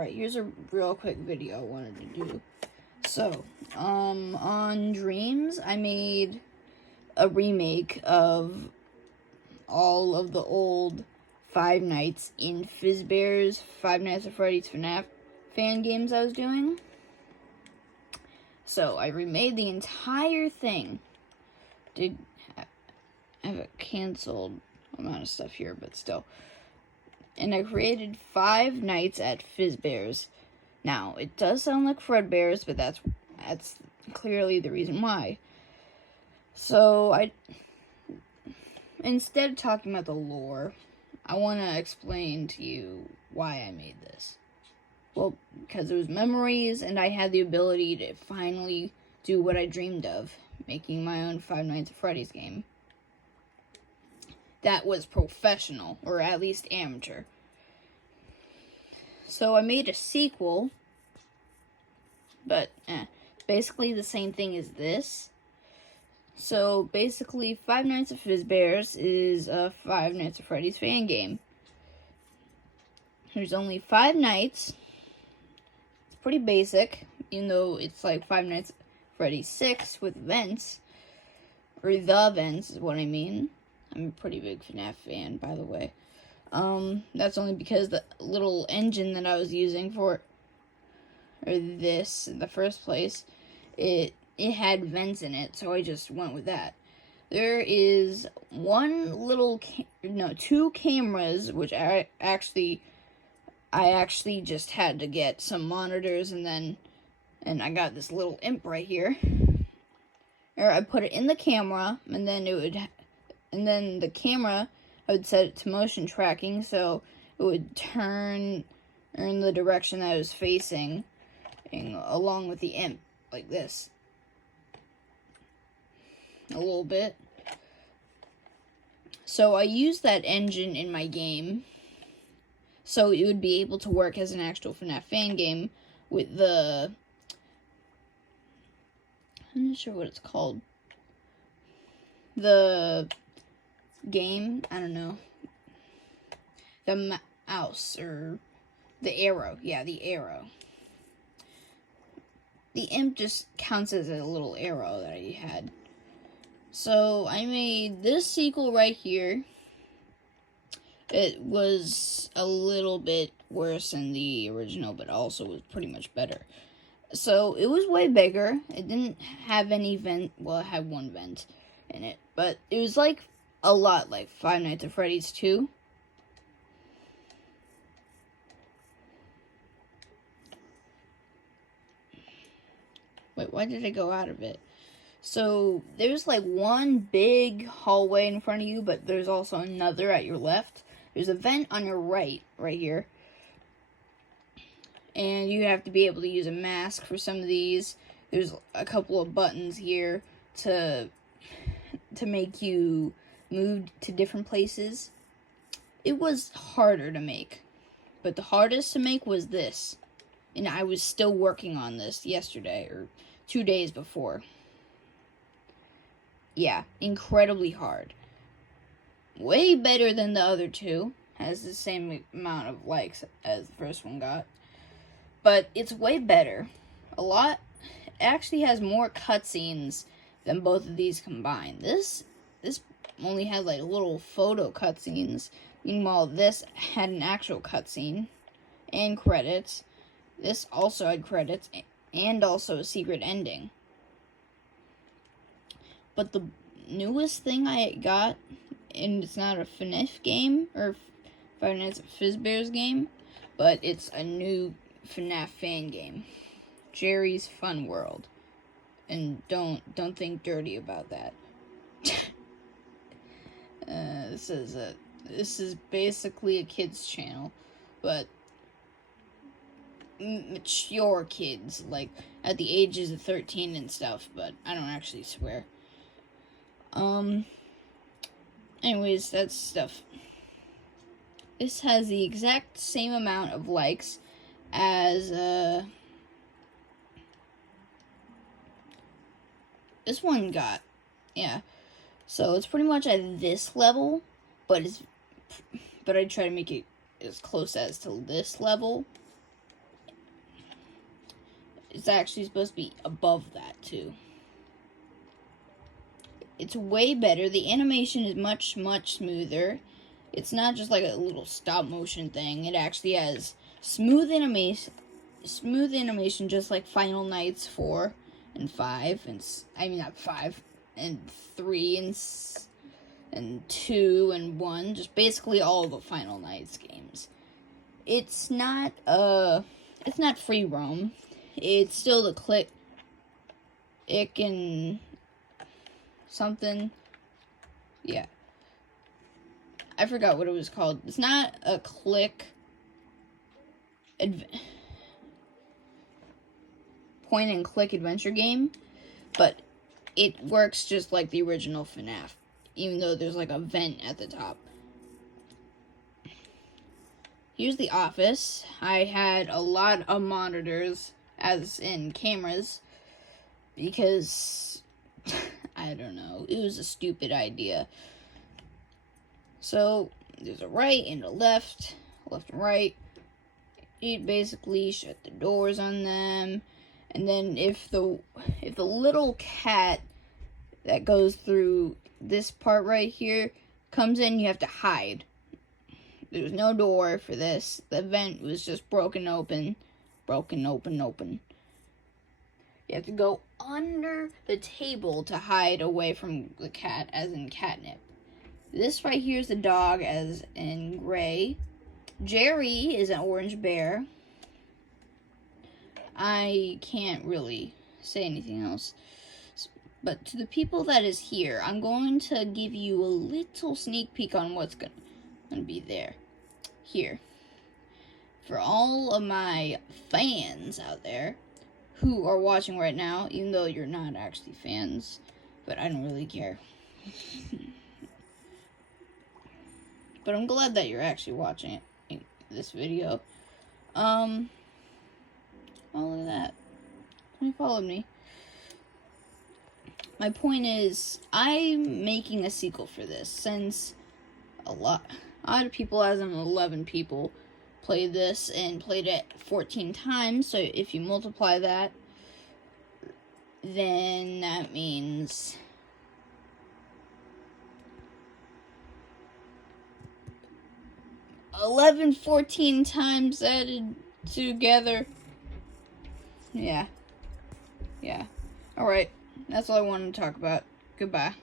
Alright, here's a real quick video I wanted to do. So, on Dreams, I made a remake of all of the old Five Nights in Fizbear's Five Nights at Freddy's FNAF fan games I was doing. So, I remade the entire thing. Did have a canceled amount of stuff here, but still. And I created Five Nights at Fizbear's. Now, it does sound like Fredbear's, but that's clearly the reason why. So, instead of talking about the lore, I want to explain to you why I made this. Well, because it was memories, and I had the ability to finally do what I dreamed of, making my own Five Nights at Freddy's game. That was professional, or at least amateur. So I made a sequel, but basically the same thing as this. So basically, Five Nights at Fizbear's is a Five Nights at Freddy's fan game. There's only 5 nights. It's pretty basic, even though it's like Five Nights at Freddy's 6 with events. Or the events is what I mean. I'm a pretty big FNAF fan, by the way. That's only because the little engine that I was using for this in the first place, it had vents in it, so I just went with that. There is two cameras, which I actually just had to get some monitors, and I got this little imp right here. Or I put it in the camera, and then the camera, I would set it to motion tracking, so it would turn in the direction that I was facing, along with the imp, like this. A little bit. So I used that engine in my game, so it would be able to work as an actual FNAF fan game with the... I'm not sure what it's called. The game, I don't know, the mouse, or the arrow, yeah, the arrow. The imp just counts as a little arrow that I had. So I made this sequel right here. It was a little bit worse than the original, but also was pretty much better. So it was way bigger. It didn't have any vent, well, it had one vent in it, but it was like a lot like Five Nights at Freddy's 2. Wait, why did I go out of it? So, there's like one big hallway in front of you, but there's also another at your left. There's a vent on your right here. And you have to be able to use a mask for some of these. There's a couple of buttons here to make you move to different places. It was harder to make, but the hardest to make was this, and I was still working on this yesterday, or 2 days before. Yeah, incredibly hard. Way better than the other two. Has the same amount of likes as the first one got, but it's way better. It actually has more cutscenes than both of these combined. This only had like little photo cutscenes. Meanwhile, this had an actual cutscene and credits. This also had credits and also a secret ending. But the newest thing I got, and it's not a FNAF game or Five Nights at Fizbear's game, but it's a new FNAF fan game, Jerry's Fun World. And don't think dirty about that. This is basically a kids channel, but mature kids, like at the ages of 13 and stuff, but I don't actually swear. Anyways, that's stuff. This has the exact same amount of likes as this one got. Yeah. So it's pretty much at this level, but I try to make it as close as to this level. it's actually supposed to be above that too. It's way better. The animation is much, much smoother. It's not just like a little stop motion thing. It actually has smooth animation, just like Final Nights 4 and 5, and I mean not 5 and 3 and 2 and 1, just basically all the Final Nights games. It's not free roam. It's still the click and something. Yeah. I forgot what it was called. It's not a click point and click adventure game, but it works just like the original FNAF, even though there's like a vent at the top. Here's the office. I had a lot of monitors, as in cameras, because I don't know, it was a stupid idea. So there's a right and a left and right. You basically shut the doors on them, and then if the little cat that goes through this part right here comes in, you have to hide. There was no door for this. The vent was just broken open. You have to go under the table to hide away from the cat, as in catnip. This right here is the dog, as in gray. Jerry is an orange bear. I can't really say anything else. But to the people that is here, I'm going to give you a little sneak peek on what's going to be there. Here. For all of my fans out there who are watching right now, even though you're not actually fans, but I don't really care. But I'm glad that you're actually watching this video. Oh, look at that. Somebody followed me. My point is, I'm making a sequel for this, since a lot of people, as in 11 people, played this and played it 14 times. So if you multiply that, then that means 14 times added together. Yeah. Alright. That's all I wanted to talk about. Goodbye.